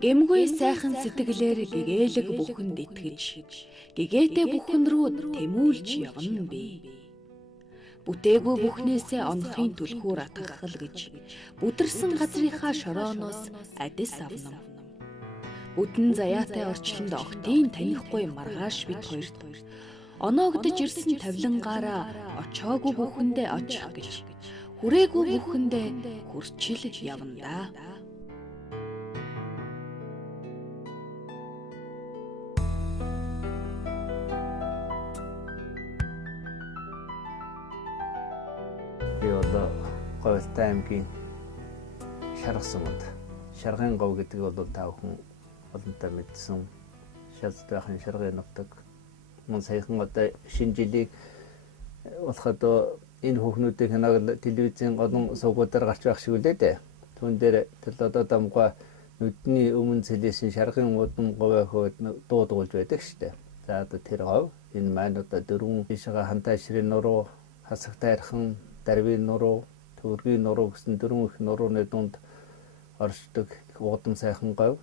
Гэмгүй сайхан сэтгэлээр гэгээлэг бүхэнд итгэж, гэгээтэй бүхэн рүү тэмүүлж явна би. Бүтээгүй бүхнээсээ онохын түлхүүр атгахал гэж бүдэрсэн газрынхаа шорооноос адис авнам. Бүдэн заяатай орчлонд огтын танихгүй маргааш бит хоёрт оноогдож ирсэн тавлангаараа очоогүй бүхэндээ очих гэж хүрээгүй бүхэндээ хүрчил явна да. Би одоо Говьтай аймгийн Шарга суманд Шаргын говь гэдэг бол та бүхэн олонтаа мэдсэн шалт байхын Шаргын нутаг. Мөн саяхан одоо шинэ жилийг болоход энэ хүүхнүүдийн хянаг телевизийн олон сувгуудаар гарч байх шиг үлээ дээ. Түүн дээр тэр одоо дамгай нүдний өмнө цэлээсэн Шаргын удам говь хөөд дуудуулж байдаг штэ. За одоо тэр говь энэ маань одоо дөрвөн бишгээ хантай ширээ нуруу, хасагтай архан, дарвийн нуруу, төгөргийн нуруу гэсэн дөрвөн их нурууны дунд оршдог удам сайхан говь.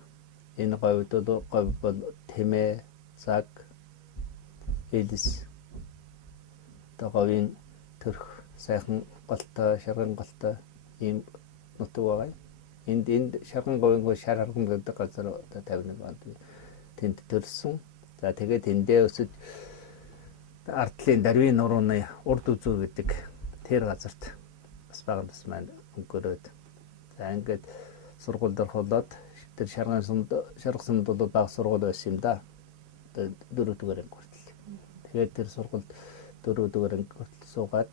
Энэ говьд бол тэмээ, цаг, элис говийн төрх сайхан голтой, шарган голтой ийм нутаг байгаа. Энд шарган говийн шар харган гэдэг газар одоо 51 онд тэнд төрсөн. За тэгээд тэндээ өсөж ардлын дарвийн нурууны урд үзүү гэдэг тэр газарт бас багт бас маань өнгөрөөд. За ингээд сургуульд ороход тэр Шарга сумд бол баг сургууль байсан юм да. Одоо 4 дугаар анги хүртэл. Тэгээд тэр сургуульд 4 дугаар анги хүртэл суугаад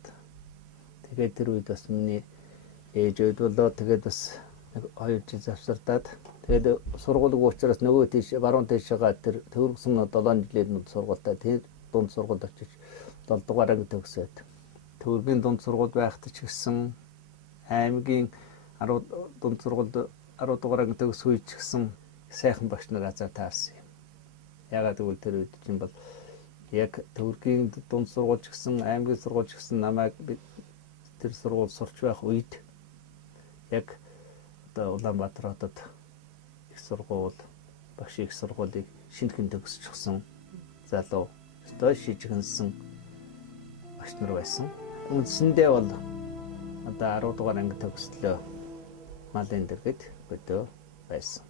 тэгээд тэр үед бас миний ээжүүд болоо тэгээд бас 2 жил завсардаад тэгээд сургуулийн учраас нөгөө тийш баруун тийшээ тэр төгөрсөн 7 жилийн сургуультай тэр дунд сургуульд очиж 7 дугаар анги төгсөөд төгөргийн дунд сургууль байхад ч гэсэн аймгийн 10 дунд сургуульд 10 дугаар анги төгсөх үед ч гэсэн сайхан багш нар азар таарсан юм. Ягаад гэвэл тэр үед чинь бол яг төгөргийн дунд сургууль ч гэсэн аймгийн сургууль ч гэсэн намайг тэр сургууль сурч байх үед яг одоо Улаанбаатар хотод их сургууль, багш их сургуулийг шинэхэн төгсчихсэн залуу өстой шижигнсэн багш нар байсан. Үндсэндээ бол одоо 10 дугаар анги төгслөө малын дэргэд өдөө байсан.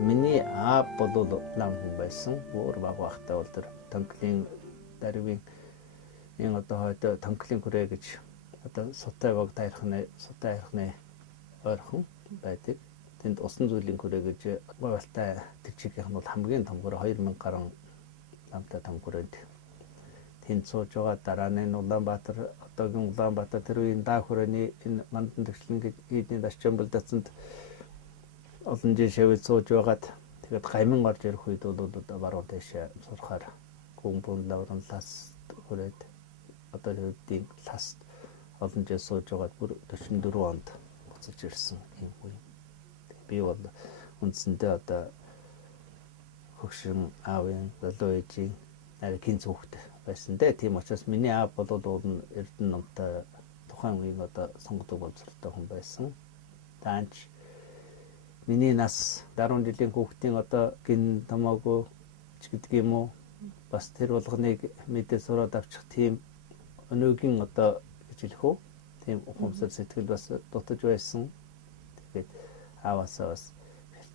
Миний аав бол нам хүн байсан. Өөр баг багтаа бол тэр Тонклын дарвийн энэ одоо хойдо Тонклын хүрээ гэж одоо сутай баг таархны ойрхон байдаг. Тэнд усан зүйлийн хүрээ гэж Говьтай тэгчгийнх нь бол хамгийн том хүрээ 2000 гаруй намтай том хүрээнд тэнд сууж байгаа дараа нь Улаанбаатар одоогийн Улаанбаатар тэр үеийн даа хүрээний энэ мандан төгслөн гэж эдний дашчамбал дацанд олон жил шавьд сууж байгаад тэгээд гамин гарч ирэх үед бол одоо баруун дэшээ сурахаар гүнбүн лаврын лас хүрээд одоо хэвдийн лас олон жил сууж байгаад бүр 44 онд буцаж ирсэн юм уу. Би бол үндсэндээ одоо хөгшин аавын залуу ээжийн нарийн зүгт байсан дээ. Тийм учраас миний аав бол Эрдэнэ номтой тухайн үеийн одоо сонгодог боловсролтой хүн байсан. Таанч миний нас 10 жилийн хүүхдийн одоо гин томоогүй ч гэдэг юм уу бас тэр болгоныг мэдээ сураад авчих тийм өнөөгийн одоо гэж хэлэх үү тийм ухамсар сэтгэл бас дутаж байсан. Тэгээд ааваасаа бас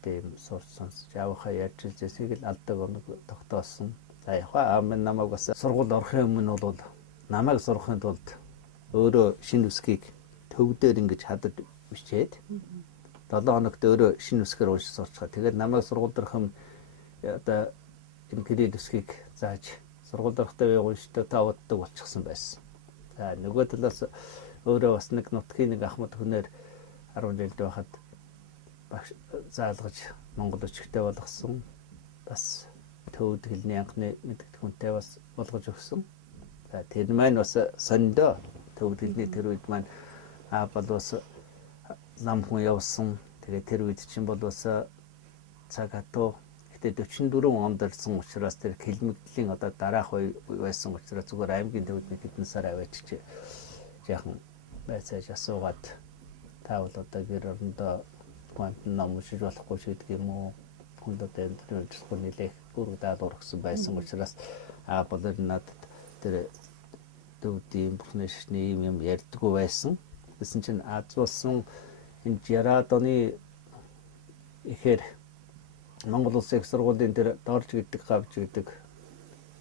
тийм сурч сонсч аавынхаа ярьж хэлжсэйг л алдаг оног тогтоосон. За яг аав минь намайг бас сургуульд орохын өмнө бол намайг сурахын тулд өөрөө шинэ үсгийг төвдөр ингэж хадаж бичээд 7 хоногт өөрөө шинэ үсгээр уншиж сурчгаа. Тэгээд намайг сургуульд орохын одоо энэ кредит үсгийг зааж сургуульд орохдоо уншдаг тааваддаг болчихсон байсан. За нөгөө талаас өөрөө бас нэг нутгийн нэг ахмад хүнээр 10 жилд байхад багш заалгаж Монгол өчгтэй болгосон. Бас төвд хэлний анхны мэддэг хүнтэй бас болгож өгсөн. За тэр маань бас сондоо төвлөлний тэр үед маань бол бас нам хүн явсан. Тэгээ тэр үед чинь бол бас цаг хатуу гэтээ 44 онд ирсэн учраас тэр хилмигдлийн одоо дараах үе байсан учраас зүгээр аймгийн төвд нэг хэдэн сар аваачиж яахан байцааж асуугаад та бол одоо гэр орондоо гонт ном уншиж болохгүй ч гэдэг юм уу хүнд одоо энэ төрөл нэлээх бүрэг даалгавар өгсөн байсан учраас болоор надад тэр төвдийн бүхний шишний юм ярьдаггүй байсан. Гэсэн чинь азуулсан энэ 60-аад оны ихээр Монгол Улсын их сургуулийн тэр дорж гэдэг гавж гэдэг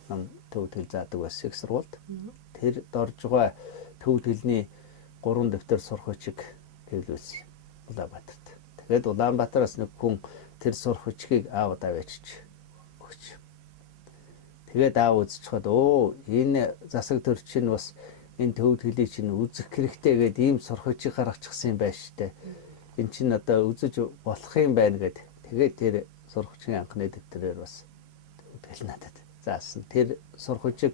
нам төвд хэл заадаг байсан их сургуульд. Тэр дорж байгаа төвд хэлний 3 дэвтэр сурах хүчиг хэвлүүлсэн Улаанбаатарт. Тэгээд Улаанбаатараас нэг хүн тэр сурах хүчгийг аавд аваачиж өгч. Тэгээд аав үзчихээд энэ засаг төр чинь бас энэ төвд хэлийг чинь үзэх хэрэгтэй гэдэг ийм сурах хүчийг гаргачихсан юм байна штэ. Эн чинь одоо үзэж болох юм байна гэд. Тэгээд тэр сурах хүчийн анхны дэвтрээр бас төвд хэл надад заасан. Тэр сурах хүчийг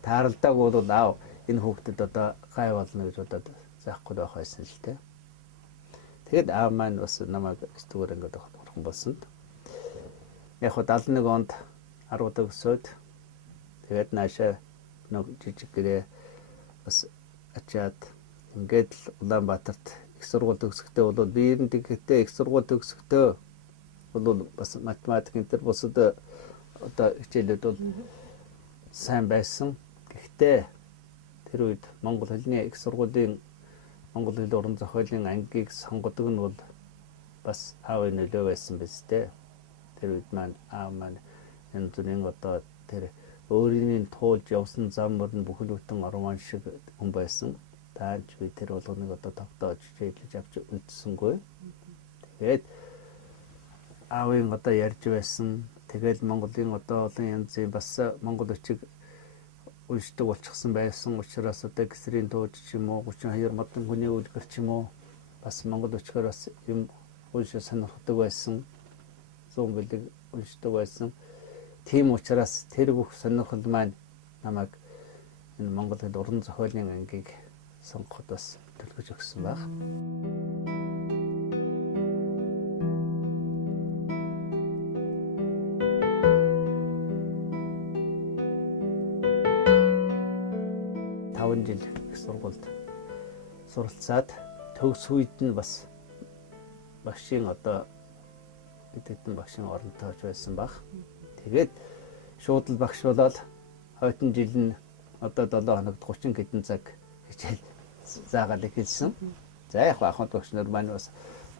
тааралдааг бол аав энэ хүүхдэд одоо гай болно гэж бодоод заахгүй байх байсан л тэ. Тэгээд аав маань бас намайг зүгээр ингээд орхон болсон. Яг хоо 71 онд 10 удаа өсөөд тэгээд наашаа нэг жижиг гэрээ бас ачаад ингээд л Улаанбаатарт их сургууль төгсөхдөө бол би ер нь тэгтээ их сургууль төгсөхдөө бол бас математик энэ төр бусад одоо хичээлүүд бол сайн байсан. Гэхдээ тэр үед Монгол хэлний их сургуулийн Монгол хэл уран зохиолын ангийг сонгодог нь бол бас аавын нөлөө байсан биз дээ. Тэр үед маань аав маань энэ зүрийн одоо тэр өөрийн туулж явсан зам мөрн бүхэл бүтэн орвон шиг хүн байсан. Тааж би тэр болгоныг одоо тогтоож хичээлж авч үлдсэнгүй. Тэгээд аавын одоо ярьж байсан. Тэгээд Монголын одоо олон янзын бас монгол өчиг уншдаг болчихсон байсан учраас одоо гисрийн тууж ч юм уу 32 модон хүний үлгэр ч юм уу бас монгол өчгөр бас юм уншиж сонирхдаг байсан. 100 бэлэг уншдаг байсан. Тийм учраас тэр бүх сонирхол маань намайг энэ монгол хэл уран зохиолын ангийг сонгоход бас төлөвлөж өгсөн баг. Жил их сургуульд суралцаад төгс үед нь бас багшийн одоо бидэгтэн багшийн оронтой очиж байсан баг. Тэгээд шууд л багш болоод хойдон жил нь одоо 7 хоногт 30 хэдэн цаг хичээл заагаад эхэлсэн. За яг ахмад багш нар маань бас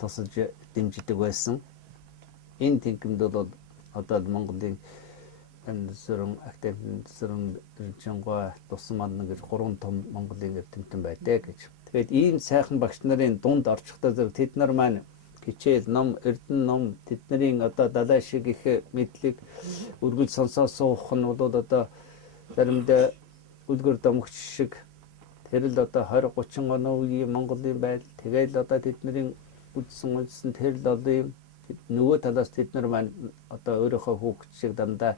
тусалж дэмждэг байсан. Энэ тэнхимд бол одоо Монголын зүрэн академийн зүрэн жингой тусан манд гэж 3 том Монголын эрдэмтэн байдаг гэж. Тэгээд ийм сайхан багш нарын дунд орчихдоо зэрэг тэд нар маань хичээл ном эрдэн ном тэдний одоо далай шиг их мэдлэг үргэлж сонсоо суух нь бол одоо заримдаа үлгэр домогч шиг тэр л одоо 20 30 оны үеийн Монголын байдал тэгээд одоо тэдний үзсэн тэр л одоо юм нөгөө талаас тэд нар маань одоо өөрийнхөө хүүхд шиг дандаа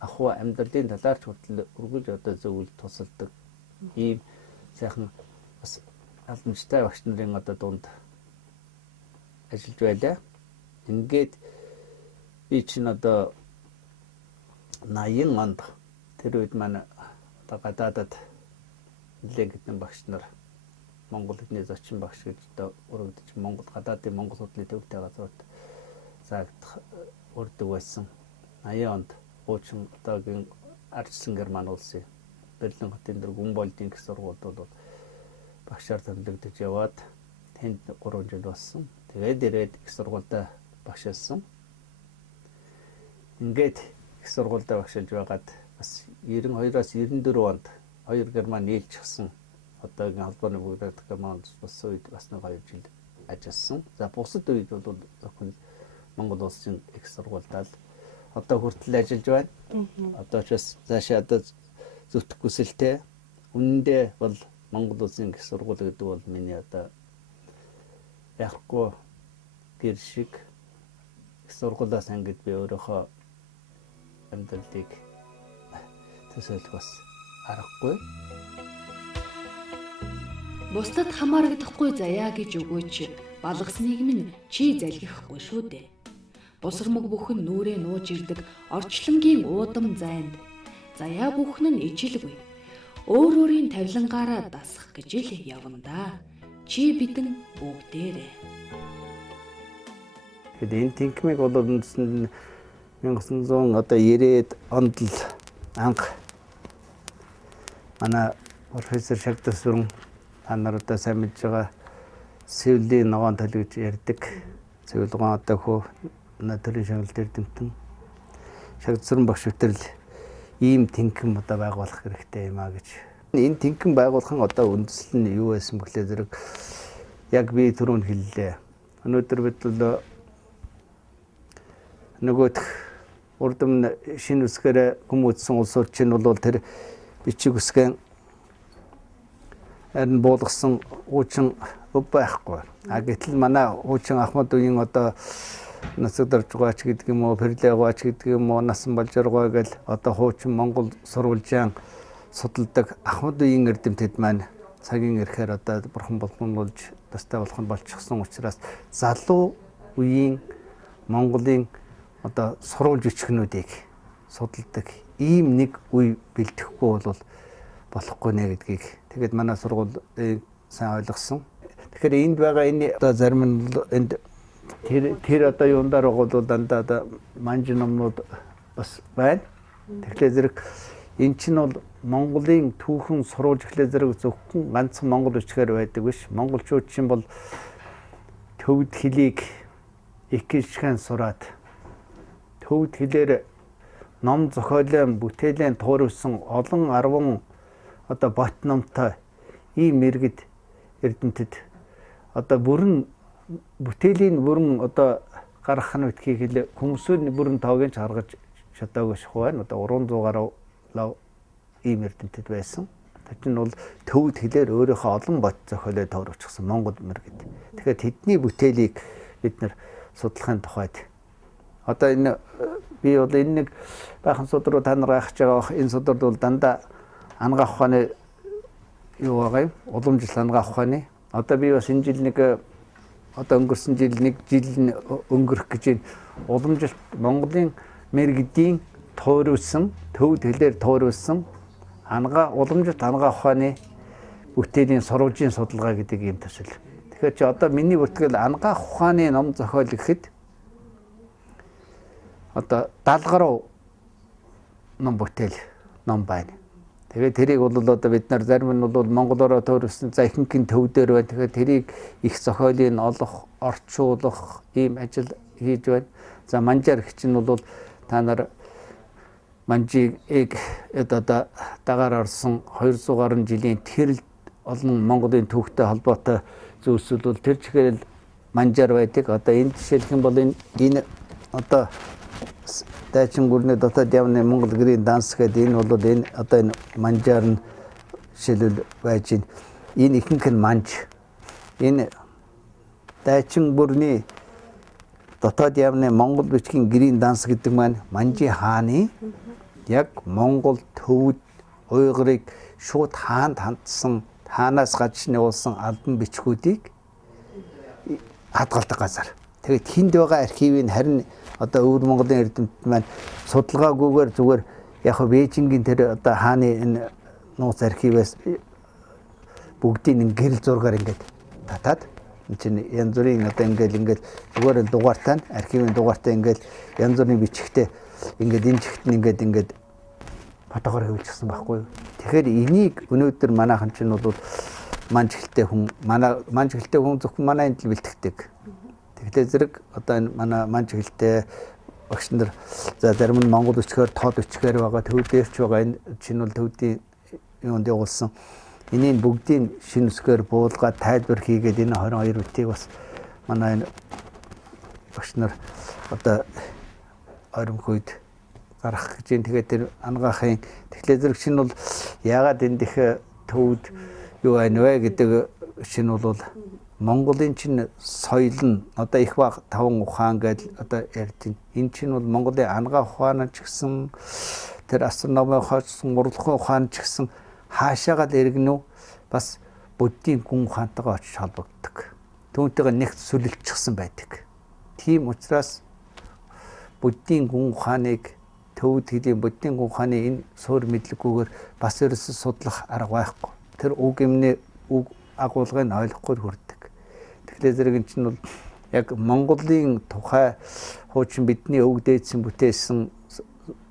ахуй амьдралын талаар ч хүртэл үргэлж одоо зөвлөлт тусалдаг ийм сайхан бас албанчтай багш нарын одоо дунд ажиллаж байлаа. Ингээд би чинь одоо 80 онд тэр үед маань одоо гадаадад нэлээд хэдэн багш нар Монгол хэлний зочин багш гэж одоо өргөдөж Монгол гадаадын Монгол судлалын төвтэй газрууд заагдах урддаг байсан. 80 онд хуучин одоогийн ардчилсан Герман улсын Берлин хотын дэр Гумбольдын их сургуульд бол багшаар төлөвлөгдөж яваад тэнд 3 жил болсон. Тэгээд ирээд их сургуультай багшилсан. Ингээд их сургуультай багшилж байгаад бас 92-аас 94 онд 2 Герман нийлчихсэн. Одоогийн албаны бүгд Герман бас үед бас нэг 2 жил ажилласан. За бусад үед бол зөвхөн Монгол улсын их сургуультай одоо хүртэл ажиллаж байна. Одоо ч бас цаашаа одоо зүтгэх хүсэлтэй. Үнэндээ бол Монгол улсын их сургууль гэдэг бол миний одоо яахгүй гэр шиг их сургуулиас ангид би өөрийнхөө амьдралыг төсөөлөх бас аргагүй. Бусдад хамаарагдахгүй заяа гэж өгөөч балгасныг минь чи залгихгүй шүү дээ. Бусармаг бүхэн нүрээ нууж ирдэг орчлонгийн уудам зайд заяа бүхэн нь ижилгүй. Өөр өөрийн тавилангаараа дасах гэж л явна да. Чи бидэн бүгдээрээ. Тэгээд энэ тэнхмийг бол үндсэнд 1990-ад онд л анх манай профессор Шагдас Сүрэн та нар одоо сайн мэдж байгаа Сеулийн ногоон төл гэж ярьдаг. Сеул ногоон одоо хөө төрийн шагналт эрдэмтэн Шагдас Сүрэн багш өтөрл ийм тэнхим одоо байгуулах хэрэгтэй юм а гэж. Энэ тэнхим байгуулахын одоо үндэслэл нь юу байсан бөхлөө зэрэг яг би түрүүн хэллээ. Өнөөдөр бид бол нөгөөх урдам шинэ үсгээр хүмүүжсэн улсууд чинь бол тэр бичиг үсгэн харин буулгасан хуучин өв байхгүй. А гэтэл манай хуучин Ахмад үеийн одоо Насагдарч гооч гэдэг юм уу, Перлэ гооч гэдэг юм уу, Насан Балжар гэл одоо хуучин Монгол сурвалжаан судалдаг Ахмад үеийн эрдэмтэд маань цагийн ирэхээр одоо бурхан болгоомжуулж тастай болох нь болчихсон учраас залуу үеийн Монголын одоо сурвалж өчгнүүдийг судалдаг ийм нэг үе бэлтгэхгүй бол болохгүй нэ гэдгийг тэгээд манай сургууль сайн ойлгосон. Тэгэхээр энд байгаа энэ одоо зарим нь энд тэр одоо юундаар бол дандаа манж номнууд бас байна. Тэгэхээр зэрэг эн чинь бол Монголын түүхэн сурвалж эхлэх зэрэг зөвхөн ганцхан монгол үчгээр байдаг биш. Монголчууд чинь бол төвд хэлийг их гişхэн сураад төвд хэлээр ном зохиолын бүтээлийн туурвсан олон 10 одоо бот номтой ийм иргэд эрдэмтэд одоо бүрэн бүтээлийн бүрэн одоо гаргах нь битгий хэл хүмүүсийн бүрэн тоог нь харгаж чадаагүй шахваа. Одоо 300 гаруй лав ийм эрдэмтэд байсан. Тэр чинь бол төвд хэлээр өөрийнхөө олон бот зохиолыг туурвчихсан монгол мэргэд. Тэгэхээр тэдний бүтээлийг бид нар судлахын тухайд одоо энэ би бол энэ нэг баахан судар руу та нар гайхаж байгаа энэ судард бол дандаа ангаах ухааны юу байгаа юм? Уламжлалт ангаах ухааны. Одоо би бас энэ жил нэг одоо өнгөрсөн жил нэг жил өнгөрөх гэж байна. Уламжлалт Монголын мэргэдийн туурвсан төвд хэлээр туурвсан уламжлалт ангаах ухааны бүтээлийн сурвалжийн судалгаа гэдэг юм төсөл. Тэгэхээр чи одоо миний бүртгэл ангаах ухааны ном зохиол гэхэд одоо 70 гаруй ном бүтээл ном байна. Тэгээд тэрийг бол одоо бид нар зарим нь бол монголоор туурвсан за ихэнх нь төвдөр байна. Тэгэхээр тэрийг их зохиолыг олох, орчуулах ийм ажил хийж байна. За манжаар их чинь бол та нар манжийг одоо дагаар орсон 200 гаруй жилийн тэрл олон Монголын түүхтэй холбоотой зүйлсүүд бол тэр чигээр манжаар байдаг. Одоо энэ жишээлх юм бол энэ одоо Дайчин гүрний дотоод явны Монгол гэрийн данс гэдэг энэ бол энэ одоо энэ манжаар нь жишээлбэл байж байна. Энэ ихэнх нь манж. Энэ Дайчин гүрний дотоод явны Монгол бичгийн гэрийн данс гэдэг маань манжи хааны яг Монгол төвд уйгрыг шууд хаанд хандсан хаанаас гадшин явуулсан албан бичгүүдийг хадгалдаг газар. Тэгээд хинд байгаа архивыг харин одоо өвөр Монголын эрдэмтэд маань судалгаагүйгээр зүгээр яг Бээжингийн тэр одоо хааны энэ нууц архивээс бүгдийг гэрэл зургаар ингээд татаад энэ чинь янз бүрийн одоо ингээд зүгээр дугаартай архивын дугаартай ингээд янз бүрийн бичгтээ ингээд энэ жигт нь ингээд фотогоор хөвлөсөн байхгүй юу. Тэгэхээр энийг өнөөдөр манайхан чинь бол манж хэлтэй хүн зөвхөн манай энд л бэлтгэдэг. Тэгэхээр зэрэг одоо энэ манай манж хэлтэй багш нар за зарим нь монгол үчгээр тоод үчгээр байгаа төвдөрч байгаа энэ чинь бол төвдийн юунд явуулсан. Энийг бүгдийг шинэ үсгээр буулгаад тайлбар хийгээд энэ 22 бүтийг бас манай энэ багш нар одоо ойрмхойд гарах гэж. Тэгээд тэр ангаахын тэгэхээр зэрэг шинэ бол яагаад энэ дэх төвд юу байна вэ гэдэг шинэ бол Монголын чинь соёл нь одоо их баг таван ухаан гэж одоо ярьж байна. Энэ чинь бол Монголын ангаа ухаан ч гэсэн тэр астрономи ухаан, урлагийн ухаан ч гэсэн хаашаагаа л иргэнүү бас буддийн гүн ухаантайгаа очиж холбогддог. Түүнтэйгээ нэгт сүлэлцчихсэн байдаг. Тийм учраас буддийн гүн ухааныг төвд хэлийн буддийн гүн ухааны энэ суур мэдлэггүйгээр бас ерөөсө судлах арга байхгүй. Тэр үг юмны үг агуулгыг ойлгохгүй хүрдэг. Тэгэхээр зэрэг энэ чинь бол яг Монголын тухай хуучин бидний өвөг дээдсэн бүтээсэн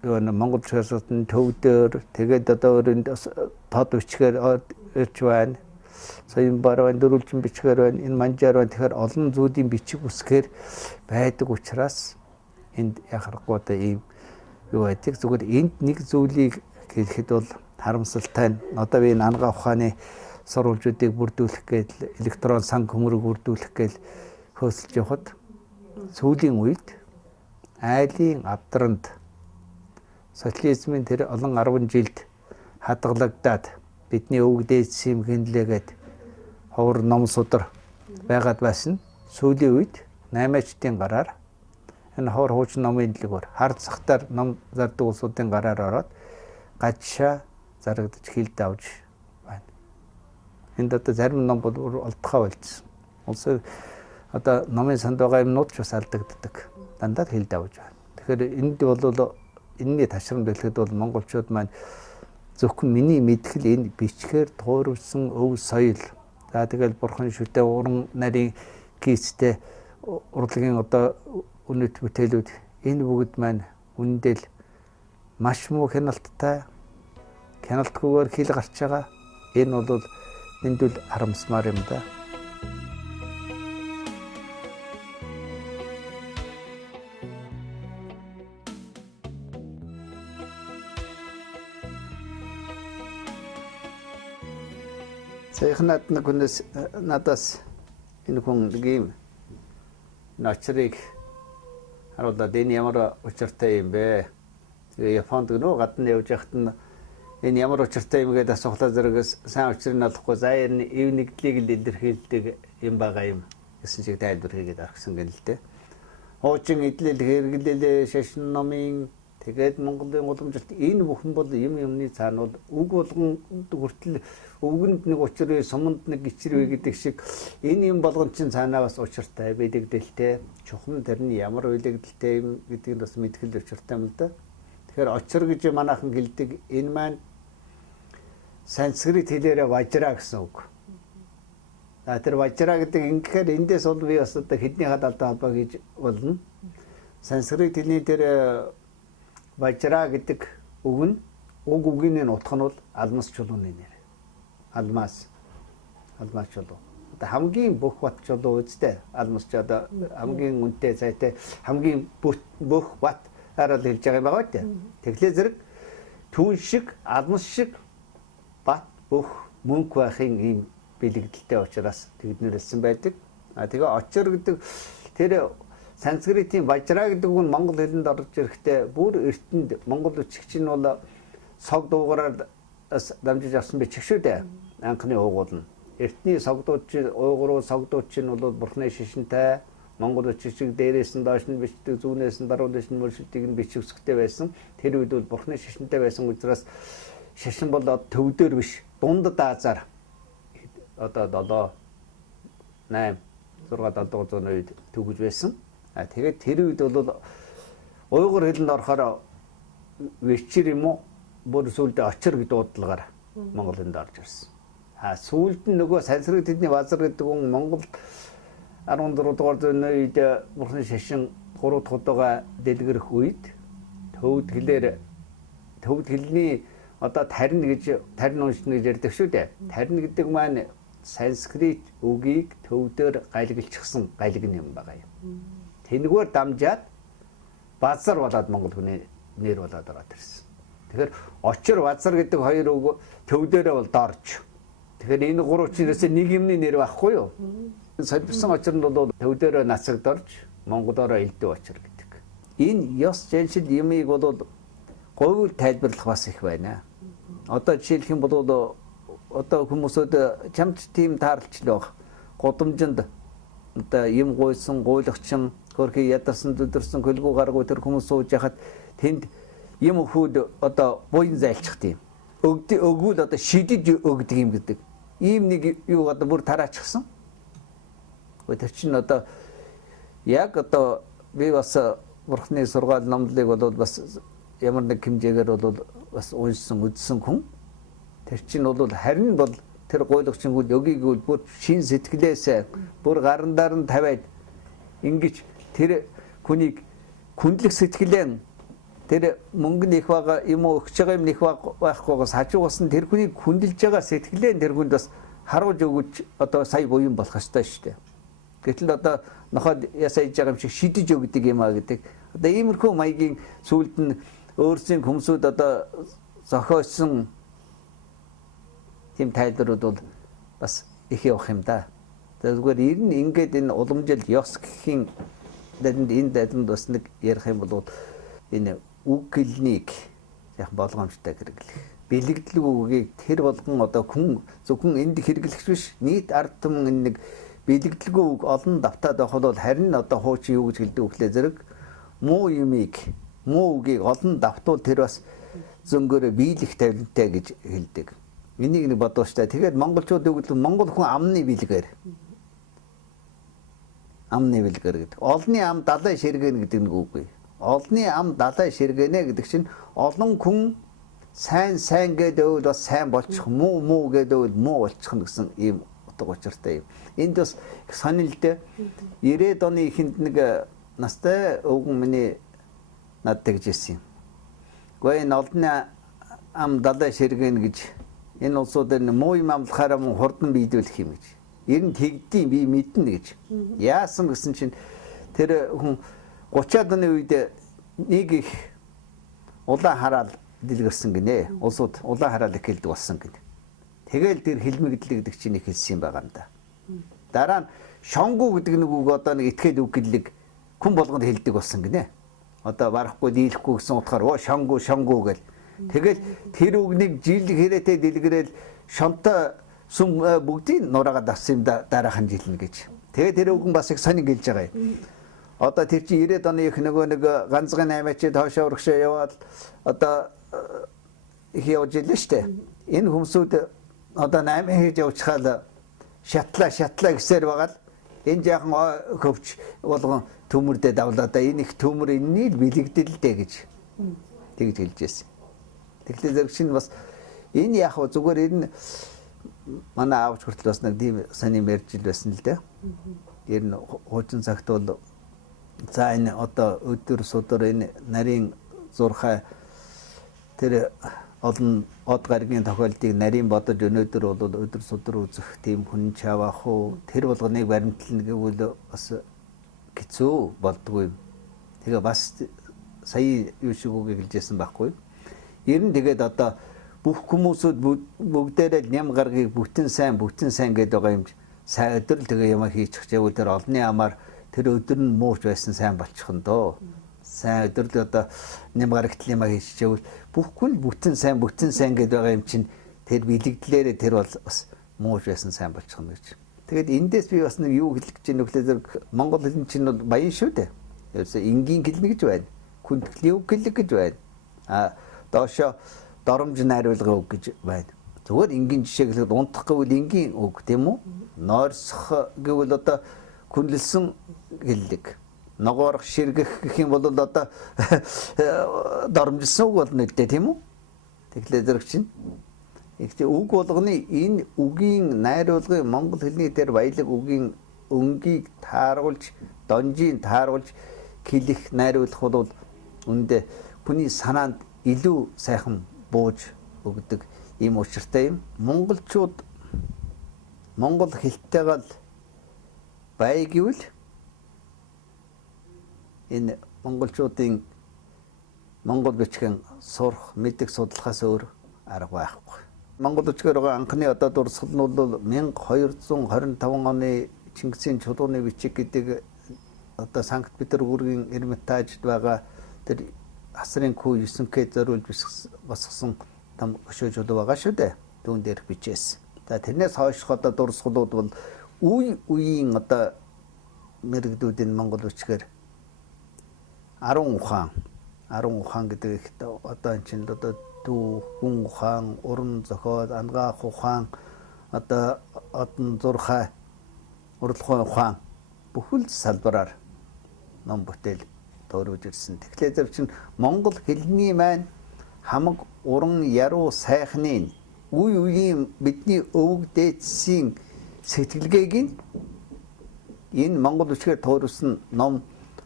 Монгол шашаалтын төвдөр тэгээд одоо өөрөнд тод бичгээр ирж байна. Соён барван дөрвөлжин бичгээр байна. Энэ манжаар байна. Тэгэхээр олон зүйлийн бичиг үсгээр байдаг учраас энд яхахгүй одоо ийм юу байдаг. Зүгээр энд нэг зүйлийг хэлэхэд бол харамсалтай нь одоо би энэ ангаа ухааны сурвалжуудыг бүрдүүлэх гээл электрон сан хөмрөг бүрдүүлэх гээл хөөсөлж явахад сүүлийн үед айлын авдранд социализмын тэр олон 10 жилд хадгалагдаад бидний өвөг дээдсэн хинлээгээд ховор ном судар байгаад байсан сүүлийн үед 8-ачдын гараар энэ ховор хуучин номын дэлгүүр хар захтаар ном зардаг улсуудын гараар ороод гачшаа зарагдаж хилд авж байна. Энд одоо зарим ном бол олдохоо болчихсон. Улсын одоо номын санд байгаа юмнууд ч бас алдагддаг. Дандаа хилд авж байна. Тэгэхээр энд бол энэний ташрамд хэлэхэд бол монголчууд маань зөвхөн миний мэдхэл энэ бичгээр туурвсан өв соёл. За тэгэл бурхан шүтээ уран нарийн гистэй урлагийн одоо үнэт бүтээлүүд энэ бүгд маань үндэл маш муу хяналттай хяналтгүйгээр хил гарч байгаа. Энэ бол эндүүл харамсмаар юм да. Сайхнат нэг хүнээс надаас энэ хүн нэг юм начрыг харуулаад энэ ямар учиртай юм бэ? Японд нөө гадна явж яхад нь энэ ямар учиртай юм гэдэг асуухлаа зэрэгс сайн учрыг олохгүй за энэ ив нэгдлийг л илэрхийлдэг юм байгаа юм гэсэн шиг тайлбар хийгээд аргасан гэнэ л дээ. Хуучин эдлэл хэрэглэлээ шашин номын тэгээд Монголын уламжлалт энэ бүхэн бол юмны цаана бол үг болгон хүртэл өвгөнд нэг учрыг суманд нэг гिचрвэ гэдэг шиг энэ юм болгон чинь цаанаа бас учиртай бэлэгдэлтэй чухам тэрний ямар бэлэгдэлтэй юм гэдгийг бас мэдхэл учиртай юм л да. Тэгэхээр очир гэж манайхан хэлдэг энэ маань санскрит хэлээрээ важра гэсэн үг. Тэр важра гэдэг ингэхээр эндээс бол би бас одоо хэдний хадалтай холбоо гэж болно. Санскрит хэлний тэр важра гэдэг үг нь үгийн утга нь бол алмас чулууны нэр. Алмас чулуу. Одоо хамгийн бүх бат чулуу үстэй. Алмас ч одоо хамгийн үнэтэй цайтай хамгийн бүх бат арал хэлж байгаа юм байгаа үү? Тэглээ зэрэг түүн шиг алмас шиг бат бүх мөнх байхын ийм бэлэгдэлтэй учраас тэгнэрэлсэн байдаг. Тэгээ очир гэдэг тэр санскритийн важра гэдэг үг нь монгол хэлэнд орж ирэхдээ бүр эртэнд монгол үчигч нь бол сог дуугараар дамжиж авсан бичиг шүү дээ. Анхны уугуул нь. Эртний согдууд чи уугуруу согдууд чинь бол бурхны шишинтэй монгол үчигчиг дээрээс нь доош нь бичдэг зүүнээс нь даруулж нь мөршөлтийг нь бичвсгтэй байсан. Тэр үед бол бурхны шишинтэй байсан учраас шишин бол төвдөр биш дунд даазаар одоо 7 8 6 700 үед төгөж байсан. Тэгээд тэр үед бол уйгур хэлэнд орохоор вечир юм уу бүр сүлдө очир гэдэг дуудлагаар монгол хэлэнд орж ирсэн. Сүүлд нь нөгөө санскрит хэлний базар гэдэг нь Монголд 14 дугаар зууны үед бурхны шашин 3 дахь удаа дэлгэрэх үед төвд хэлний одоо тарин уншна гэж ярьдаг шүү дээ. Тарин гэдэг маань санскрит үгийг төвдөр гайлгалчихсан галигн юм байгаа юм. Тэнгээр дамжаад базар болоод монгол хүний нэр болоод ороод ирсэн. Тэгэхээр очир базар гэдэг хоёр үг төвдөрөө бол доорч. Тэгэхээр энэ гурав чирээсээ нэг юмны нэр байхгүй юу? Солирсон очирнд бол төвдөрөө нацагдорж монголоор элдв очир гэдэг. Энэ ёс жаншил юмыг бол говьл тайлбарлах бас их байна. Одоо жишээлх юм бол одоо хүмүүсүүд чамд тийм таарлчлаа баг. годамжинд одоо юм гуйсан, гуйлагчин, хөрхий ядарсан, зүдэрсэн, хөлгөө гаргуу тэр хүмүүс сууж яхад тэнд юм өхүүд одоо буян зайлчих тийм. Өгвөл одоо шидэж өгдөг юм гэдэг. Ийм нэг юу одоо бүр тараачихсан. Тэр чинь одоо яг одоо би бас бурхны сургаал номлыг бол бас ямар нэг хэмжээгээр бол бас уншсан үзсэн хүн. Тэр чинь бол харин бол тэр гуйлагчингүүд өгийг бүр шин сэтгэлээсээ бүр гарандаар нь тавиад ингэж тэр хүнийг хүндлэх сэтгэлэн тэр мөнгө нэх байгаа юм уу өгч байгаа юм нэх байхгүйгээс хажуугаас нь тэр хүнийг хүндэлж байгаа сэтгэлэн тэр хүнд бас харуулж өгөж одоо сая буян болох ёстой шүү дээ. Гэтэл одоо нохоод ясаж байгаа юм шиг шидэж өгдөг юм а гэдэг. Одоо иймэрхүү маягийн сүлд нь өөрсдийн хүмүүсүүд одоо зохиосон тийм тайлбарууд бол бас их явах юм да. Тэгвэл ер нь ингээд энэ уламжил ёс гэхийн энэ дайданд бас нэг ярих юм бол энэ үг гэлнийг яг болгоомжтой хэрэглэх. Бэлэгдлэг үгийг тэр болгон одоо хүн зөвхөн энд хэрэглэх биш нийт ард түмэн энэ нэг бэлэгдлэг үг олон давтаад байх бол харин одоо хуучин юу гэж хэлдэг вөхлөө зэрэг муу юмыг муу үгийг олон давтвал тэр бас зөнгөөрөө биелэх тавилантай гэж хэлдэг. Энийг нэг бодвочтой. Тэгээд монголчууд юу гэдэг монгол хүн амны бэлгээр. Амны бэлгээр гэдэг. Олны ам далай ширгэнэ гэдэг нэг үгүй. Олны ам далай ширгэнэ гэдэг чинь олон хүн сайн гэдэг бол бас сайн болчих, муу гэдэг бол муу болчих гэсэн ийм утга учиртай юм. Энд бас сонир л дээ. 90-ад оны эхэнд нэг настай өвгөн миний надад тэгж ирсэн юм. Гэхдээ энэ олны ам далай ширгэнэ гэж энэ улсуудаар муу юм амлахаараа мөн хурдан биелүүлэх юм гэж. Ер нь тэгдэм би мэднэ гэж. Яасан гэсэн чинь тэр хүн 30-аад оны үед нэг их улаан хараал дэлгэрсэн гинэ. Улсууд улаан хараал их хэлдэг болсон гинэ. Тэгэл тэр хилмигдлэг гэдэг чинь их хэлсэн юм байгаа юм да. Дараа нь шонгу гэдэг нэг үг одоо нэг итгэл үг гэлэг хүн болгонд хэлдэг болсон гинэ. Одоо барахгүй дийлэхгүй гэсэн утгаар шонгу гэл. Тэгэл тэр үгнийг жил хэрэтэ дэлгэрэл шонтой сүм бүгдийг нураагаад авсан юм дараахан жил нь гэж. Тэгээ тэр үгэн бас их сонин гэлж байгаа юм. Одоо тэр чи 90-ад оны их нөгөө нэг ганцхан 8-ачид хоошоо урагшаа яваад одоо их явж илээ штэ. Энэ хүмүүсүүд одоо 8 хийж явчихал шатлаа гэсээр байгаа л энэ жаахан хөвч болгон төмөрдөө давлаа да энэ их төмөр энэний бэлэгдэлтэй гэж тэгж хэлж байсан. Тэгэхээр зэрэг чинь бас энэ яг зүгээр энэ манай аавч хүртэл бас нэг тийм саний мэржил байсан л дээ. Ер нь хуучин цагт бол за энэ одоо өдөр судар энэ нарийн зурхай тэр олон од гаригийн тохиолдлыг нарийн бодож өнөөдөр бол өдөр судар үзэх тийм хүн чаваах уу тэр болгоныг баримтлна гэвэл бас хэцүү болдгоо юм. Тэгээ бас сая юу шиг үгийг хэлжсэн байхгүй. Ер нь тэгээд одоо бүх хүмүүсүүд бүгдээрээ ням гаргийг бүтэн сайн гэдэг байгаа юм. Сайн өдөр л тэгээ юм хийчих чавал тэр олны амаар тэр өдөр нь мууч байсан сайн болчих нь доо. Сайн өдөр л одоо ням гарагт юм хийчих чавал бүхгүй л бүтэн сайн гэдэг байгаа юм чинь тэр бэлэгдлээрээ тэр бол бас мууч байсан сайн болчих нь гэж. Тэгээд эндээс би бас нэг юу хэлэх гэж байна вэ зэрэг монгол хэлний чинь бол баян шүү дээ. Ерөөсөө энгийн гэлнэ гэж байна. Хүндэтгэлийн үг гэлэг гэж байна. Доошо доромж найруулга үг гэж байна. Зүгээр энгийн жишээ гэхэд унтах гэвэл энгийн үг тийм үү? Нойрсох гэвэл одоо хүнлэлсэн гэллэг. Ногоорох ширгэх гэх юм бол одоо доромжилсан үг болно л дээ тийм үү? Тэгэхээр зэрэг чинь ихтэй үг болгоны энэ үгийн найруулгын монгол хэлний дээр баялаг үгийн өнгийг тааруулж, донжийг тааруулж хэлэх найруулах бол үндэ хүний санаанд илүү сайхан бууж өгдөг ийм учиртай юм. Монголчууд монгол хэлтэйгээ л бай гэвэл энэ монголчуудын монгол бичгэн сурах, мэддэг судлахаас өөр арга байхгүй. Монгол бичгээр байгаа анхны одоо дурсгал нь бол 1225 оны Чингисийн чулууны бичиг гэдэг одоо Санкт Петербургийн Эрмитажд байгаа тэр асрын хүү 9К зориулж босгосон там өшөө чулуу байгаа шүү дээ. Түүн дээр бичээс. За тэрнээс хойшх одоо дурсгалууд бол үеийн одоо мэрэгдүүдийн Монгол үчгээр 10 ухаан гэдэг ихт одоо энэ чинь одоо дүү, хүн ухаан, уран зохиол, ангаах ухаан, одоо одон зурхай, урлагын ухаан бүхэл салбараар ном бүтээл төвөрөж ирсэн. Тэгэхээр чинь Монгол хэлний маань хамаг уран яруу сайхны үеийн бидний өвөг дээдсийн сэтгэлгээг энэ Монгол үчгээр төвөрсөн ном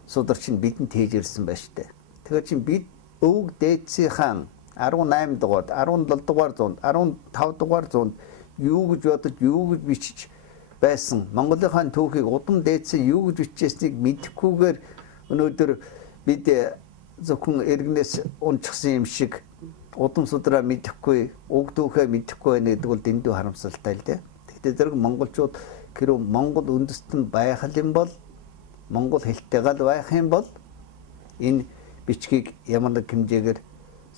сударч нь бидэнд хийж ирсэн байна шүү дээ. Тэгэхээр чинь бид өвөг дээдсийн 18 дугаар, 17 дугаар зуунд, 15 дугаар зуунд юу гэж бодож, юу гэж бичиж байсан Монголынхаа түүхийг удам дээдсэн юу гэж бичижсэнийг мэдэхгүйгээр өнөөдөр бид зөвхөн иргэнээс унчихсан юм шиг удам судраа мэдэхгүй, уг түүхээ мэдэхгүй байна гэдэг бол дэндүү харамсалтай л дээ. Гэхдээ зэрэг монголчууд гэрэв Монгол үндэстэн байх юм бол, монгол хэлтэй гал байх юм бол энэ бичгийг ямар нэг хэмжээгээр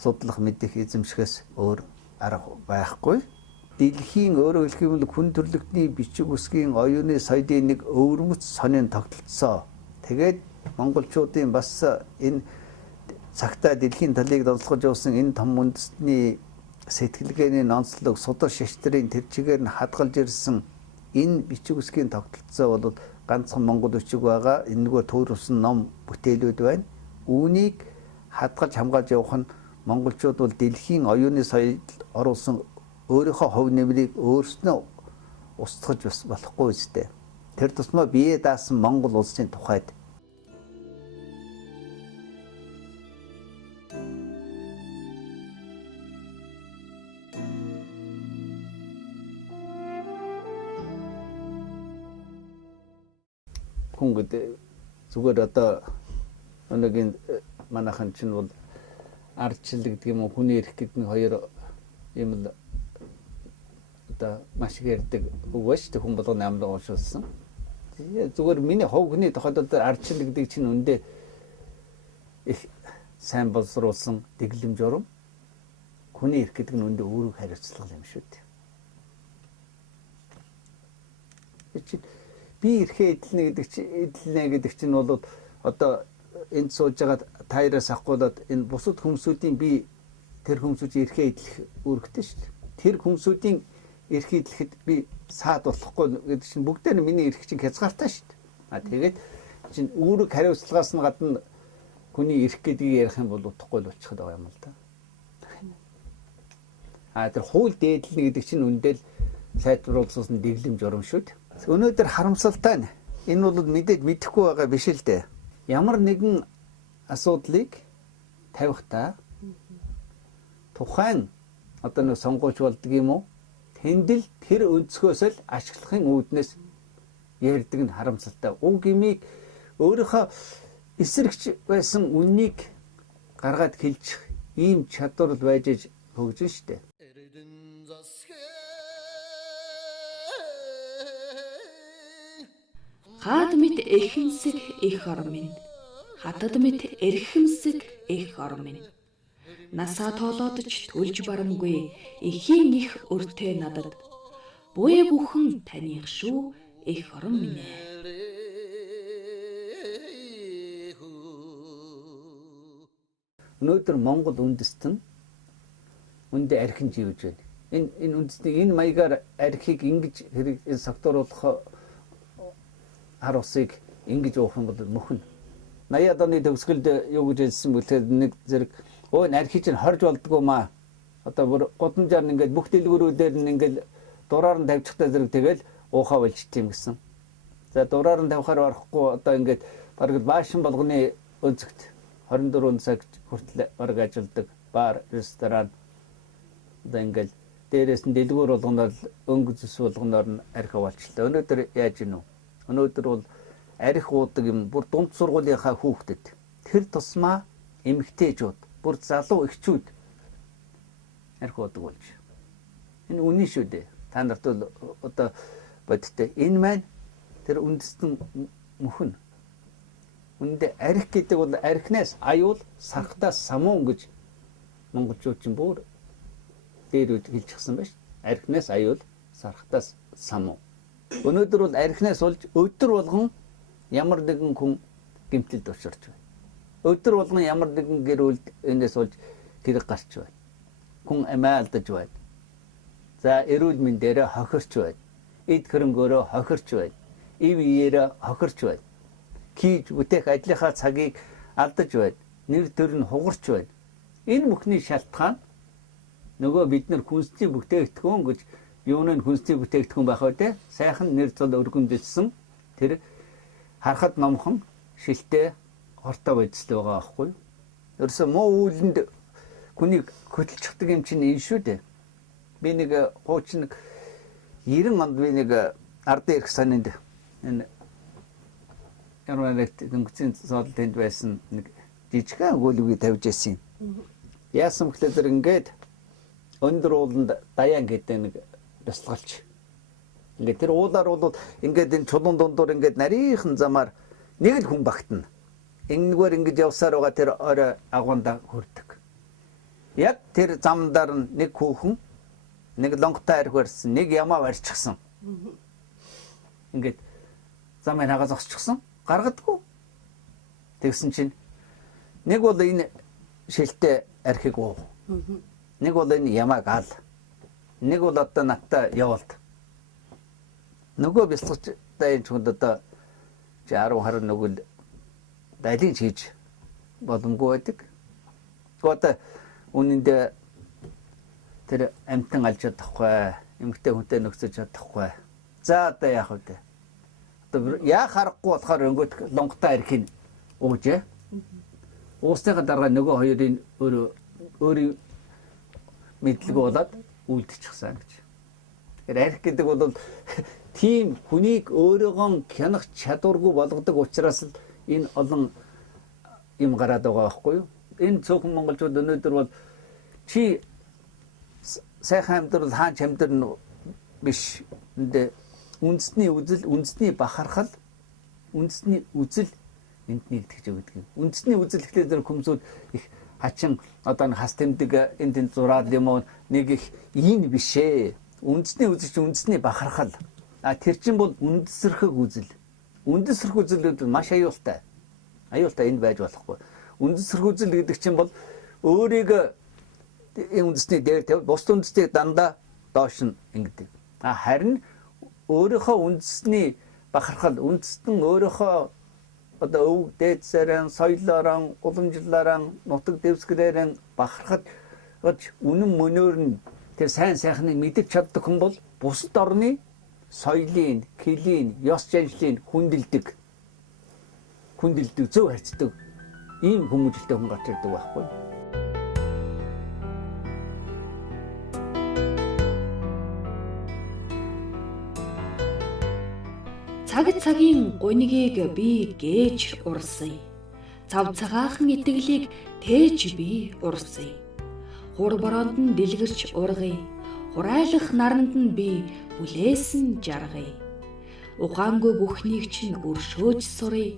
судлах, мэдэх, эзэмшихээс өөр арга байхгүй. Дэлхийн өөрөөр хэлэх юм бол хүн төрөлхтний бичиг үсгийн оюуны соёлын нэг өвөрмөц сонин тогтолцоо. Тэгээд монголчуудын бас энэ цагтаа дэлхийн талыг донцолгож явсан энэ том үндэстний сэтгэлгээний нонцлог, судар шаштрын тэр чигээр нь хадгалж ирсэн энэ бичиг үсгийн тогтолцоо бол ганцхан монгол бичиг байгаа. Энэгээр төвөрсөн ном бүтээлүүд байна. Үүнийг хадгалж хамгаалж явах нь монголчууд бол дэлхийн оюуны соёлд оруулсан өөрийнхөө хувь нэмрийг өөрснөө устгаж бас болохгүй үстэй. Тэр тусмаа бие даасан Монгол улсын тухайд хүн гэдэг зүгээр одоо өнөөгийн манайхан чинь бол ардчлал гэдэг юм уу, хүний эрх гэдэг нь хоёр юм л одоо маш их ярьдаг үг ба шүү дээ. Хүн болгоны амлаг уншуулсан. Зүгээр миний хувийн тохиолдолд ардчлал гэдэг чинь үндэ их сайн боловсруулсан дэглэм журам. Хүний эрх гэдэг нь үндэ үүрэг хариуцлага юм шүү дээ. Би эрхээ эдэлнэ гэдэг чинь бол одоо энд сууж байгаа таяраас авахгүйд энэ бусад хүмүүсийн би тэр хүмүүсийн эрхээ эдлэх үүрэгтэй шүү дээ. Тэр хүмүүсийн эрхээ эдлэхэд би саад болохгүй гэдэг чинь бүгдээ нь миний эрх чинь хязгаартай шүү дээ. Тэгээд чинь үүрэг хариуцлагаас нь гадна хүний эрх гэдгийг ярих юм бол утгагүй л болчиход байгаа юм л да. Тэр хууль дээдлэнэ гэдэг чинь үндэл сайтруулсан дэглэм журам шүү дээ. Өнөөдөр харамсалтай нь энэ бол мэдээж мэдэхгүй байгаа биш л дээ. Ямар нэгэн асуудлыг тавихтаа тухайн одоо нэг сонгууч болдог юм уу? Тэндэл тэр өнцгөөс л ашиглахын үүднээс ярьдаг нь харамсалтай. Уг имийг өөрийнхөө эсрэгч байсан үннийг гаргаад хэлчих ийм чадвар байж хөгжин штэ. Хаад мэт эрхэмсэг их орон минь. Хатад мэт эрхэмсэг их орон минь. Насаа тоолоод ч төлж барамгүй эхийн их өртөө надад. Буяа бүхэн таних шүү их орон минь. Өнөөдөр Монгол үндэстэн үндэ архин живж байна. Энэ үндэстний энэ маягаар архийг ингэж хэрэг энэ согтууруулах хар усыг ингэж уух юм бол мөхөн. 80-аад оны төгсгөлд юу гэж хэлсэн бэлээ нэг зэрэг өө архи чинь хорж болдгоо маа. Одоо бүр гудамжаар ингээд бүх дэлгүүрүүдээр нь ингээд дураар нь тавьчихтай зэрэг тэгэл уухаа болчих юм гэсэн. За дураар нь тавихаар орохгүй одоо ингээд бараг баашин болгоны өнцөгт 24 цаг хүртэл бараг ажилладаг бар, ресторан одоо ингээд дээрээс нь дэлгүүр болгоноор өнгө зүс болгоноор нь архи болчихлоо. Өнөөдөр яаж гинэ вэ? Өнөөдөр бол арх уудаг юм бүр дунд сургуулийнхаа хүүхдэд тэр тусмаа эмэгтэйчүүд бүр залуу эхчүүд арх уудаг болж. Энэ үнэн шүү дээ. Та нарт бол одоо бодтой. Энэ маань тэр үндэстэн мөхөн. Үндэ арх гэдэг бол архинаас аюул сархтаас самуун гэж монголчууд чинь бүр дээр хэлчихсэн байна шүү. Архинаас аюул сархтаас самуун. Өнөөдөр бол архинаас болж өдөр болгон ямар нэгэн хүн гэмтэлд учрч байна. Өдөр болгон ямар нэгэн гэр бүлд энэс болж хэрэг гарч байна. Хүн амиа алдаж байна. За эрүүл мэндээрээ хохирч байна. Эд хөрөнгөөрөө хохирч байна. Ив иээрээ хохирч байна. Хийж бүтээх ажлынхаа цагийг алдаж байна. Нэр төр нь хугарч байна. Энэ бүхний шалтгаан нөгөө бид нар хүнсний бүтээгдэхүүн гэж юуны хүнсний бүтээгдэхүүн байх вэ те? Сайхан нэр зол өргөмжилсэн тэр харахад номхон шилтэй хортой байдал байгаа байхгүй юу? Ерөөсөө муу үйлэнд хүнийг хөдөлчихдэг юм чинь энэ шүү дээ. Би нэг хуучин 90 онд би нэг ардын эрх санинд энэ Ярмарагт дөнгөцийн цоолтод байсан нэг жижигхэн өгүүлбэрийг тавьж байсан юм. Яасан гэхээр ингээд өндөр ууланд даяан гэдэг нэг бясалгалч. Ингээд тэр уулаар бол ингээд энэ чулуун дундуур ингээд нарийнхан замаар нэг л хүн багтана. Энэгээр ингэж явсаар байгаа тэр орой агуунда хүрдэг. Яг тэр замдаар нэг хүүхэн нэг лонгтой арх барьсан, нэг ямаа барьчихсан. Ингээд замыг хагас зогсчихсан. Гаргадгүй. Тэгсэн чинь нэг бол энэ шилтэй архийг уув. Нэг бол энэ ямааг ал. Нэг бол одоо надтай явуулт. Нөгөө бяцлагч дайч хүнд одоо 10 20 нөгөө дайлж хийж боломгүй байдаг. Одоо үнэндээ тэр амтан алж чадахгүй, эмгтэй хүнтэй нөхцөж чадахгүй. За одоо яах вэ? Одоо яа харахгүй болохоор өнгөт лонготой архийг ууж. Уусныхаа дараа нөгөө хоёрын өөрийн мэдлэг болоод үлдчихсэн гэж. Тэгэхээр арх гэдэг бол тийм хүнийг өөрөөгөө хянах чадваргүй болгодог учраас л энэ олон юм гараад байгаа байхгүй юу? Энэ цөөхөн монголчууд өнөөдөр бол чи сайхан амьдрал хаан амьдрал биш. Энд үндэсний үзэл, үндэсний бахархал, үндэсний үзэл энд нэгдэж өгдөг юм. Үндэсний үзэл гэхлээр тэр хүмүүсүүд их хачин одоо нэг хас тэмдэг энд зураад юм уу нэг их ийм биш ээ. Үндэсний үзэл чинь үндэсний бахархал. А тэр чинь бол үндэсрэх үзэл. Үндэсрэх үзэл маш аюултай. Аюултай энд байж болохгүй. Үндэсрэх үзэл гэдэг чинь бол өөрийгөө үндэсний дээр тавь бус үндэснийг дандаа доош нь ингэдэг. А харин өөрийнхөө үндэсний бахархал, үндэстэн өөрийнхөө одоо өв дээдсээрэн, соёлоороо, уламжлалаараа, нутаг дэвсгэрээр бахархад үнэн мөнөөр нь тэр сайн сайхныг мэдэж чаддаг хүн бол бусад орны соёлын, кэлийн, ёс заншлыг хүндэлдэг, зөв харьцдаг ийм хүмүүжлтэй хүн гарч ирдэг байхгүй. Цаг цагийн гунигийг би гээж урсъя. Цав цагаахан итгэлийг тээж би урсъя. Хур бороонд нь дэлгэрч ургая. Хурайлах наранд нь би бүлээсэн жаргая. Ухаангүй бүхнийг чинь өршөөж суръя.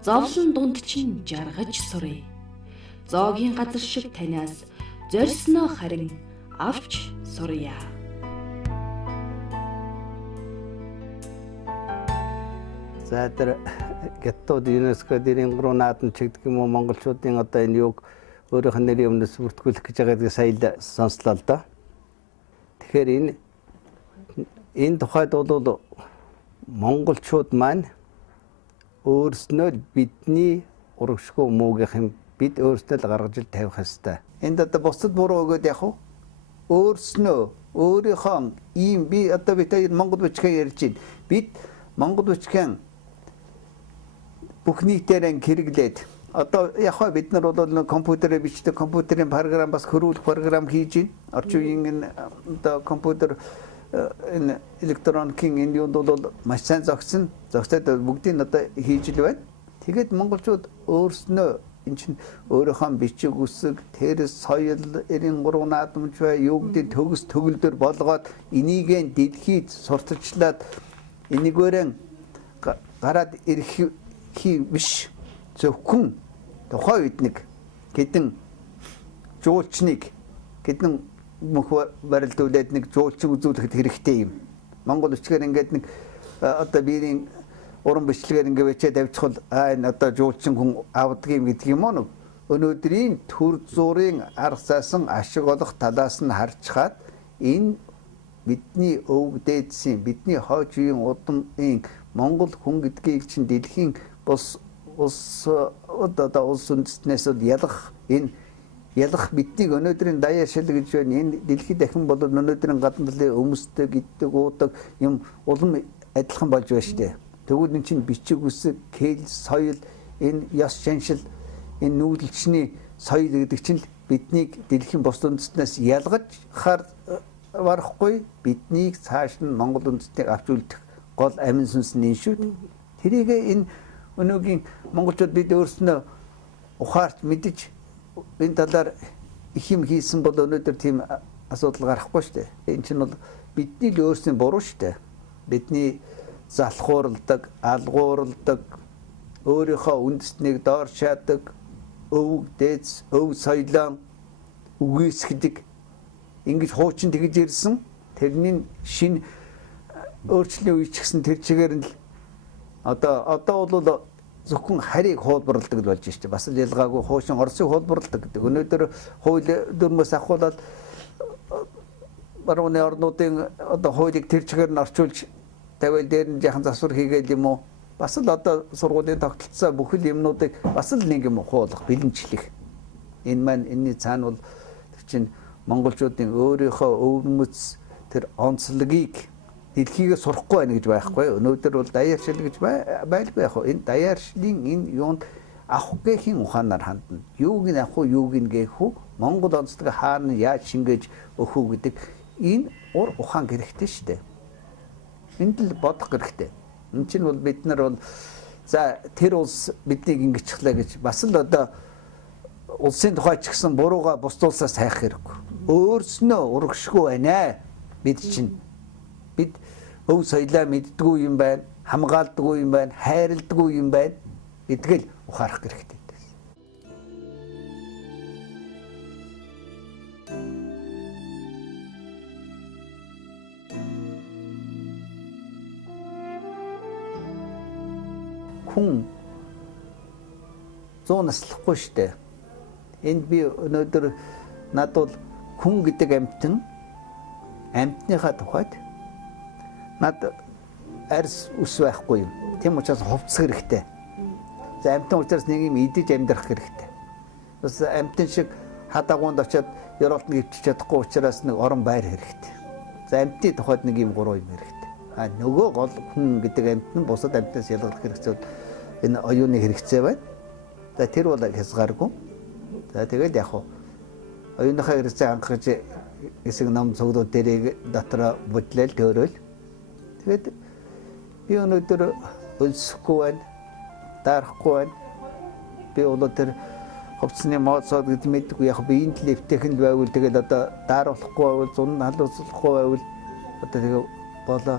Зовлон дунд чинь жаргаж суръя. Зоогийн газар шиг танаас зорьсноо харин авч суръя. За тэр Гяттууд ЮНЕСКО-ийн руу наадан чигдэг юм уу монголчуудын одоо энэ юг өөрийнх нь нэрийн өмнөөс бүртгүүлэх гэж байгааг сая л сонслоо л доо. Тэгэхээр энэ тухайд бол монголчууд маань өөрснөө бидний урагшгүй муугийнх юм бид өөрснөө л гаргаж ил тавих ёстой. Энд одоо бусдад буруу өгөөд яг уу өөрснөө өөрийнхөө ийм би одоо бид Монгол бичгээ ярьж байна. Бид Монгол бичгэн бүх нийтээрээ хэрэглээд одоо яг хөө бид нар бол компьютерээр бичдэг компьютерийн програм бас хөрвүүлэх програм хийж байна. Орчин үеийн одоо компьютер энэ электроникийн энэ юунд бол маш сайн зогсоод бүгдийг одоо хийж л байна. Тэгээд монголчууд өөрснөө эн чинь өөрийнхөө бичиг үсэг, тэр соёл, 93 наадамж бай, юу гэдэг төгс төгөлдөр болгоод энийг дэлхийд сурталчлаад энийгээрээ гараад ирэх биш зөвхөн тухайн үед нэг хэдэн жуулчныг хэдэн мөх барилдуулаад нэг жуулчин үзүүлэхэд хэрэгтэй юм. Монгол бичгээр ингээд нэг одоо биеийн уран бичлэгээр ингээ бичээд авчихвал энэ одоо жуулчин хүн авдаг юм гэдэг юм уу? Өнөөдрийн төр зургийн арга зайсан ашиг олох талаас нь харцгаад энэ бидний өвөг дээдсийн бидний хойч үеийн удамын Монгол хүн гэдгийг чинь дэлхийн улс үндэстнээс ялах биднийг өнөөдрийн даяар шил гэж байна. Энэ дэлхийд дахин бол өнөөдрийн гадна талын өмсдөг, иддэг, уудаг юм улам адилхан болж байна шүү дээ. Тэгвэл эн чинь бичиг үсэг, кэл, соёл, энэ ёс заншил, энэ нүүдэлчний соёл гэдэг чинь биднийг дэлхийн бус үндэстнээс ялгаж барахгүй, биднийг цааш нь Монгол үндэстнийг авч үлдэх гол амин сүнс нь шүү дээ. Тэрийг энэ өнөөгийн монголчууд бид өөрснөө ухаарч мэдж энэ талаар их юм хийсэн бол өнөөдөр тийм асуудал гарахгүй шүү дээ. Энэ чинь бол бидний л өөрсний буруу шүү дээ. Бидний залхуурладаг, алгуурладаг, өөрийнхөө үндэстнийг доор шаадаг, өвөг дээдс, өв соёлоо үгүйсгдэг, ингэж хуучин тэгж ирсэн. Тэрний шинэ өөрчлөлийн үе ч гэсэн тэр чигээр нь одоо бол зөвхөн харийг хуулбарладаг л болж штэ. Бас л ялгаагүй хуучин Оросыг хуулбарладаг гэдэг. Өнөөдөр хууль дүрмээс ахуулаад барууны орнуудын одоо хуулийг тэр чигээр нь орчуулж тавиал дээр нь яхан засвар хийгээл юм уу? Бас л одоо сургуулийн тогтолцоо бүхэл юмнуудыг бас л нэг юм хуулах, бэлэнчлэх. Энэ маань энэний цаана бол тэр чинь монголчуудын өөрийнхөө өвмөц тэр онцлогийг дэлхийгээ сурахгүй байна гэж байхгүй. Өнөөдөр бол даяаршил гэж байлгүй яг. Энэ даяаршлын энэ юунд авах гэхийн ухаанаар хандна. Юуг нь авах уу, юуг нь гээх үү? Монгол онцлог хаана яаж шингээж өгөх үү гэдэг энэ ур ухаан хэрэгтэй шүү дээ. Энд л бодох хэрэгтэй. Энэ чинь бол бид нар бол за тэр улс биднийг ингэчихлээ гэж бас л одоо улсын тухай ч гэсэн бурууга бус улсаас хайх хэрэггүй. Өөрснөө урагшгүй байна. Бид чинь бид өв соёлоо мэддэггүй юм байна, хамгаалдаггүй юм байна, хайрладаггүй юм байна гэдгээл ухаарах хэрэгтэй. Хүн 100 наслахгүй шүү дээ. Энд би өнөөдөр над бол хүн гэдэг амьтныхаа тухайд над арьс ус байхгүй юм. Тийм учраас хувцас хэрэгтэй. За амьтан учраас нэг юм идэж амьдрах хэрэгтэй. Бас амьтан шиг хадагуунд очиод ёроолт нь өвчиж чадахгүй учраас нэг орон байр хэрэгтэй. За амьтны тухайд нэг юм 3 юм хэрэгтэй. А нөгөө гол хүн гэдэг амьт нь бусад амьтнаас ялгарх хэрэгцээ энэ оюуны хэрэгцээ байна. За тэр бол хязгааргүй. За тэгэл яг хуу оюуныхаа хэрэгцээ хангах хэсэг ном цуглууд дээрээ дотроо бодлол төөрөөл. Тэгээд би өнөөдөр өлсөхгүй байна, дарахгүй байна. Би өнөөдөр хувцсны мооцоод гэдэг мэдгүй яг би энэ левтэхэн л байвал тэгээд одоо дааруулахгүй байвал зун халууцлахгүй байвал одоо тэгээ болоо.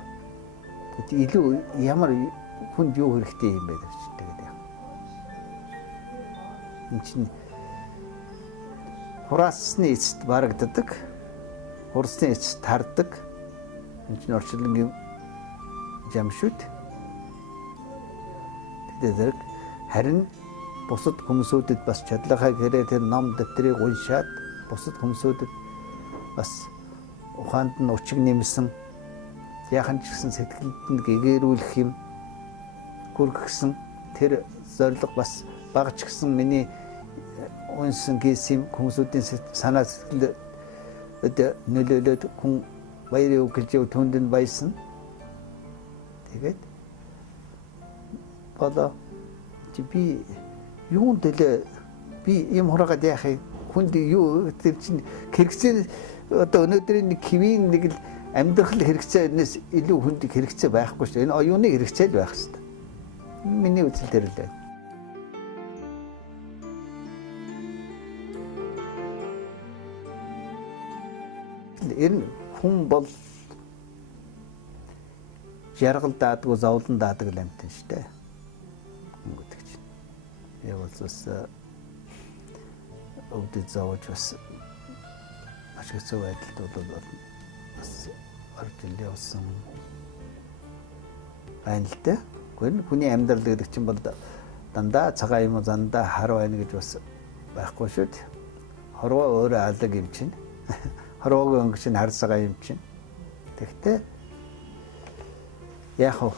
Илүү ямар хүнд юу хэрэгтэй юм бэ гэж тэгээд яг. Энэ чинь хураасны эцэст барагддаг, хурцны эцэст тардаг. Энэ чинь орчлонгийн жамшүүд. Тэгээд харин бусад хүмүүсүүдэд бас чадлагаа гэрээ тэр ном дэвтрийг уншаад бусад хүмүүсүүдэд бас ухаанд нь учиг нэмсэн яхан ч гэсэн сэтгэлд нь гэгэрүүлэх юм хүргэсэн тэр зорилго бас багч гэсэн миний унсан гэсэн хүмүүсүүдийн санаа сэтгэл нөлөөлөд хүн баярын үг гэж түнд нь баясан. Тэгээд бодоо би юунд дэлээ би юм хураагаад яах юм хүнд юу тэр чинь хэрэгцээ одоо өнөөдрийн нэг хэвийн нэг л амьдрал хэрэгцээнээс илүү хүнд хэрэгцээ байхгүй шүү. Энэ оюуны хэрэгцээ л байх хэрэгтэй. Миний үзэл дээр л байна. Энэ хүн бол жаргал даадаг, зовлон даадаг л амьтан шүү дээ. Гэдэг чинь. Яг бас өвдөд зовж бас маш хэцүү байдалд бол бас орж явсан. байна л дээ. Гэхдээ хүний амьдрал гэдэг чинь бол дандаа цагаан юм уу зандаа хар байна гэж бас байхгүй шүү дээ. Хорвоо өөрөө алаг юм чинь. Хорвоогийн өнгө чинь хар цагаан юм чинь. Тэгэхдээ яг хөө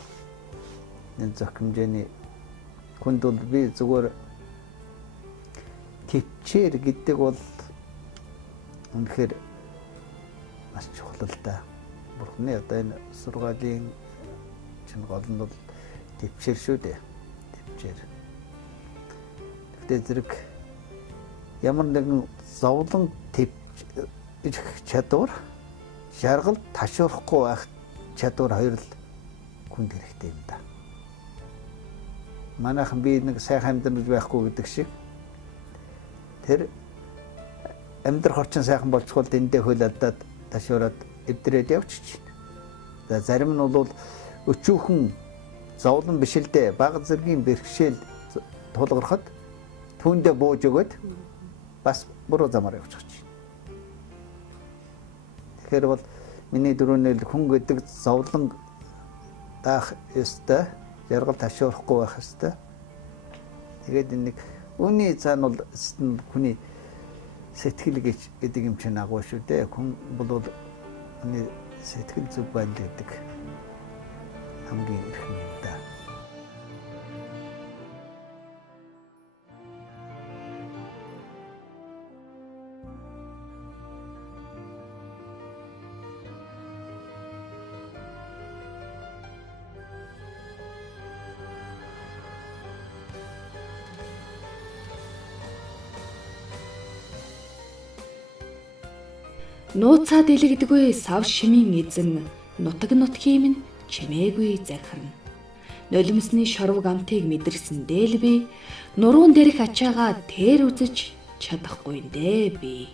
энэ зөвхөмжөөний хүнд бол би зүгээр төвчээр гэдэг бол үнэхээр маш чухал л да. Бурхны одоо энэ сургаалын чинь гол нь бол төвчээр шүү дээ. Төвчээр. Тэгтээ зэрэг ямар нэгэн зовлон төвч чадвар, жаргал ташуурахгүй байх чадвар хоёр л хүнд хэрэгтэй юм да. Манайхан би нэг сайхан амьдрал байхгүй гэдэг шиг тэр амьдрах орчин сайхан болчихвол дэндээ хөл алдаад ташуураад эвдрээд явчих чинь. За зарим нь бол өчүүхэн зовлон биш л дээ бага зэргийн бэрхшээл тулгархад түүндээ бууж өгöd бас буруу замаар явчих чинь. Тэгэхээр бол миний дөрөвнөл хүн гэдэг зовлон даах ёстой, жаргал ташуурахгүй байх ёстой. Тэгээд нэг үүний цаана бол хүний сэтгэл гэдэг юм чинь агуу шүү дээ. Хүн бол хүний сэтгэл зүг байна гэдэг хамгийн эрхэм юм да. Нууцаа дэлгдэггүй сав шимийн эзэн нутаг нутгийн минь чимээгүй захирна. Нулимсны шорвог амтыг мэдэрсэндээ л би нуруунд дээрх ачаагаа тэр үзэж чадахгүй нэ би.